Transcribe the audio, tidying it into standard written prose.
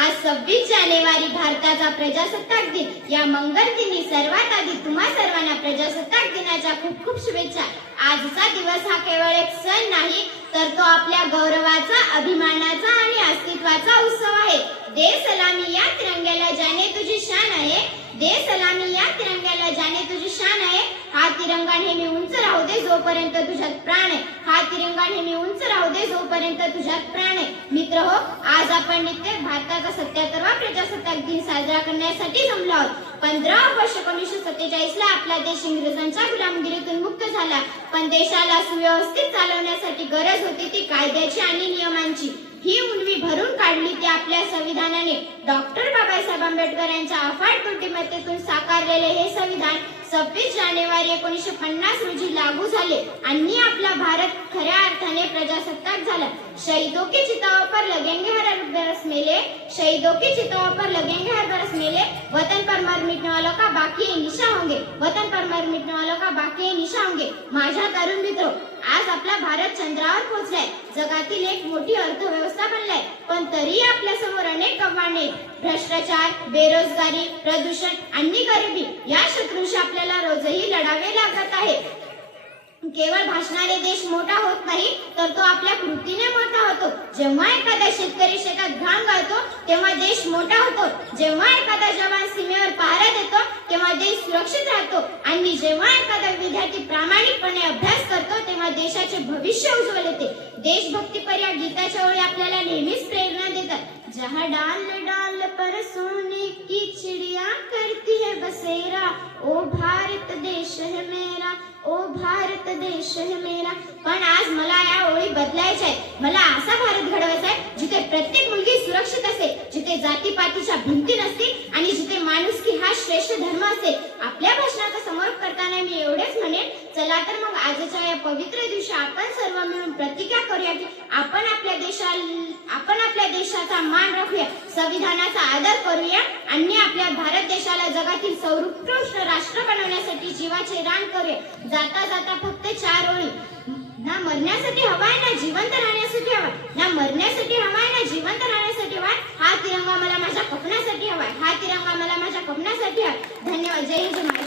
आज 26 जानेवारी भारताचा प्रजासत्ताक दिन। या मंगल दिनी सर्वात आधी तुम्हा सर्वांना प्रजासत्ताक दिनाच्या खूप खूप शुभेच्छा। आजचा दिवस हा केवळ एक सण नाही, तर तो आपल्या गौरवाचा, अभिमानाचा आणि अस्तित्वाचा उत्सव आहे। दे सलामी या तिरंग्याला जाने तुझी शान आहे, दे सलामी या तिरंग्याला जाने तुझी शान आहे। हा तिरंगा नेहमी उंच राहू दे जोपर्यंत तुझ्यात प्राण आहे, हा तिरंगा नेहमी उंच राहू दे जोपर्यंत तुझ्यात प्राण आहे। मित्र हो, आज आपण नित्य भारताचा 77वा प्रजासत्ताक दिन साजरा करण्यासाठी जमलो आहोत। 15 ऑगस्ट 1947 ला आपला देश इंग्रजांच्या गुलामगिरीतून मुक्त झाला, पण देशाला सुव्यवस्थित चालवण्यासाठी गरज होती ती कायद्याची आणि नियमांची। ही उणीव भरून काढली ती आपल्या संविधानाने। डॉक्टर बाबासाहेब आंबेडकर यांच्या अफाट बुद्धिमत्तेतून साकारलेले हे संविधान 26 जानेवारी 1950 रोजी लागू झाले आणि आपला भारत खऱ्या अर्थाने प्रजासत्ताक झाला। शहीदों की चिताओं पर लगेंगे हर बरस मेले, शहीदों की चिताओं पर लगेंगे हर बरस मेले, वतन पर मर मिटने वालों का बाकी निशा होंगे, वतन पर मर मिटने वालों का बाकी निशा होंगे। माझ्या तरुण मित्र, आज आपला भारत चंद्रावर पोहोचलाय, जगातील एक मोठी अर्थव्यवस्था बनलाय, पण तरी आपल्या समोर अनेक आव्हाने, भ्रष्टाचार, बेरोजगारी, प्रदूषण आणि गरिबी या शत्रूंशी आपल्याला रोजही लढावे लागत आहे। केवळ भाषणाने देश मोठा होत नाही, तर तो आपल्या कृतीने मोठा होतो। जेव्हा एखादा शेतकरी शेतात घाम गाळतो तेव्हा देश मोठा होतो, जेव्हा एखादा जवान सीमेवर पहारा देतो तेव्हा देश सुरक्षित राहतो, आणि जेव्हा एखादा विद्यार्थी प्रामाणिकपणे अभ्यास करतो तेव्हा देशाचे भविष्य उज्ज्वल होते। देशभक्तीपर या गीताच्या ओळी आपल्याला नेहमीच प्रेरणा देतात। जहाँ डाल डाल पर सोने की चिड़िया करती है बसेरा, ओ भारत देश है मेरा, ओ भारत देश है मेरा। पण आज मला या ओळी बदलायच्या आहेत। मला असा भारत घडवायचा आहे जिथे प्रत्येक मुलगी सुरक्षित असेल, जिथे जातीपातीच्या भिंती नसतील आणि जिथे माणुसकी हा श्रेष्ठ धर्म असेल। आपल्या भाषणाचा समारोप करताना मी एवढेच म्हणेन, चला तर मग आजच्या या पवित्र दिवशी आपण सर्व मिळून प्रतिज्ञा करूया की आपण आपल्या देशाचा मान राखूया, संविधानाचा आदर करूया आणि आपल्या भारत देशाला जगातील सर्वोत्कृष्ट राष्ट्र बनवण्यासाठी जीवाचे रान करूया। जाता जाता फक्त 4 ओळी, ना मरण्यासाठी हवाय ना जिवंत राहण्यासाठी हवाय, ना मरण्यासाठी हवाय ना जिवंत राहण्यासाठी हवाय। हा तिरंगा मला माझ्या कपण्यासाठी हवाय, हा तिरंगा मला माझ्या कपण्यासाठी हवाय। धन्यवाद। जय हिंद।